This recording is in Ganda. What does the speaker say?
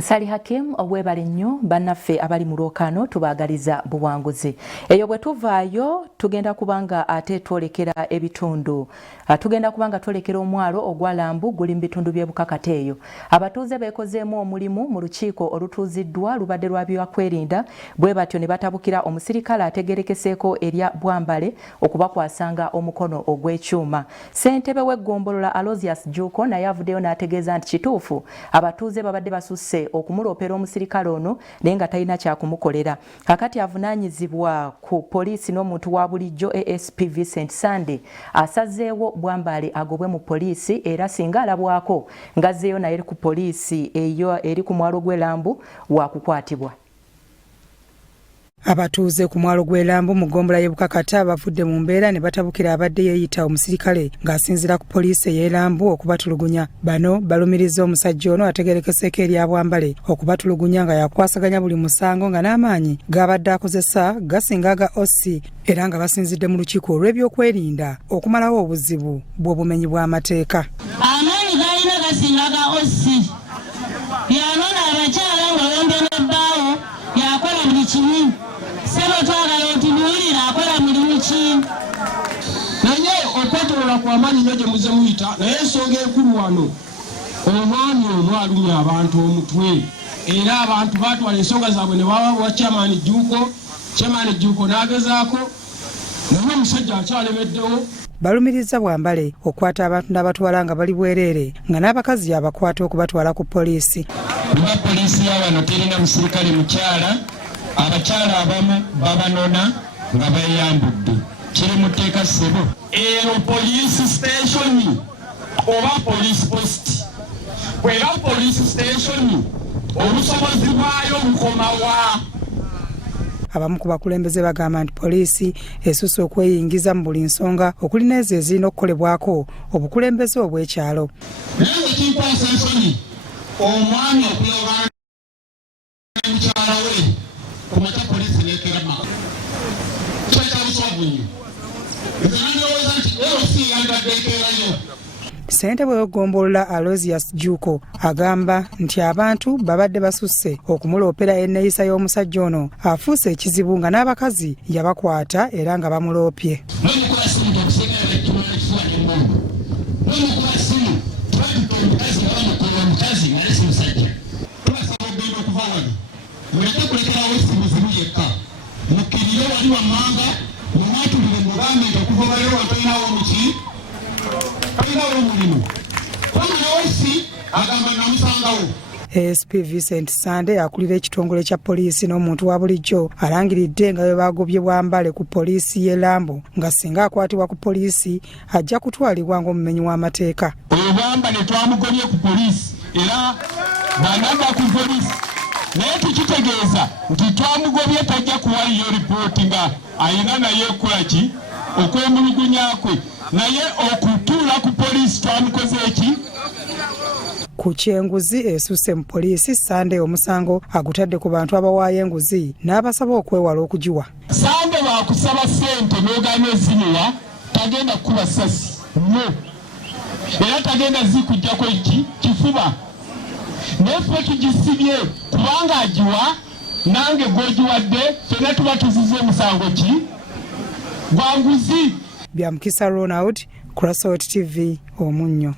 Sali Hakim obwebale nnyo bannaffe abali mu lwokaano tubaagaliza buwanguzi. Eyo bwe tuvaayo tugenda kubanga ate twolekera ebitundu. Tugenda kubanga twolekera omwalo ogwa Lambu guli mu bitundu by'Ebukakata eyo. Abatuuze beekozeemu omulimu mu lukiiko olutuuziddwa lubadde lwa byakwerinda bwe batyo ne batabukira omusirikale ategerekeseeko erya Bwambale okubakwasanga omukono ogw'ekyuma. Ssentebe w'eggombolola Aloysius Juuko naye avuddeyo n'ategeeza nti kituufu abatuuze babadde basusse okumulopera omusirikale ono naye nga talina kyakumukolera. Kakati avunaanyizibwa ku poliisi n'omuntu wa bulijjo ASP Vincent Sande asazeewo Bwambale agobwe mu poliisi era singa alabwako ngazzeeyo naye ku poliisi eyo eri ku mwalo gw'e Lambu wa kukwatibwa. Abatuuze ku mwalo gw'e Lambu mu ggombolola y'e Bukakata bavudde mu mbeera ne batabukira abadde yeeyita omusirikale ng'asinziira ku poliisi ey'e Lambu okubatulugunya. Bano balumiriza omusajja ono ategerekeseeko erya Bwambale okubatulugunya nga yakwasaganya buli musango nga n'amaanyi g'abadde akozesa gasinga aga OC era nga basinzidde mu lukiiko olw'ebyokwerinda okumalawo obuzibu bw'obumenyi bw'amateeka. Amaanyi galina gasinga aga OC yanona abakyala ng'olombe n'ebbaawo yakola buli kimu. Sebo twagala otunuulira akola mulimu ki naye okwetolola kw'amaanyi nyo gye muze muyita naye ensonga enkulu wano omwami omu alumya abantu omutwe era abantu batwala ensonga zaabwe ne baba wa Chairman Juuko n'agezaako naye omusajja akyalemeddewo. Balumiriza Bwambale okwata abantu n'abatwala nga bali bwereere nga n'abakazi abakwata okubatwala ku poliisi. Nga poliisi ya wano terina musirikale mukyala abakyala abamu babanona nga beeyambudde kiri mu tteeka ssebo. Eno poliisi station oba poliisi post bw'eba poliisi station obusobozi bwayo bukomawa. Abamu ku bakulembeze bagamba nti poliisi esusse okweyingiza mu buli nsonga okuli ezo ezirina okukolebwako obukulembeze obw'ekyalo. Naye ekinkwasa ensonyi omwami okuyoba mukyala we kumata poliisi nekerama kyekyabusobola nnyo nze nandowooza nti OC yandadde ekerayo. Ssentebe w'eggombolola Aloysius Juuko agamba nti abantu babadde basusse okumulopera enneeyisa y'omusajja ono afuuse ekizibu nga n'abakazi yabakwata era nga bamuloopye. Muleke kulekerawo essimu zimu yekka mukkirire wali wammanga mumwatulire mugambe nti okuva bayo watolinawo muki tolinawo omulimu omulowesi agamba namusangawo. ASP Vincent Sande akulira ekitongole kya poliisi n'omuntu wa bulijjo alangiridde nga bwe bagobye Bwambale ku poliisi y'e Lambu nga singa akwatibwa ku poliisi ajja kutwalibwa ng'omumenyi w'amateeka. Oyo Bwambale twamugobye ku poliisi era bw'anaga ku poliisi naye tukitegeeza nti twamugobye tajja kuwaliyo ripooti nga ayina naye ekolaki okwemulugunya kwe naye okutuula ku poliisi twamukoze eki. Ku kyenguzi esusse mu poliisi Sande omusango agutadde ku bantu abawaayo enguzi n'abasaba okwewala okugiwa. Sande baakusaba ssente n'ogaana ezimuwa tagenda kukuba ssasi no era tagenda zikujjako eki kifuba. Neffe tugisibye kubanga agiwa nange gwogiwadde fena tuba tuzize omusango ki gwanguzi. Byamukisa Ronald, Crossroads TV, Omunnyo.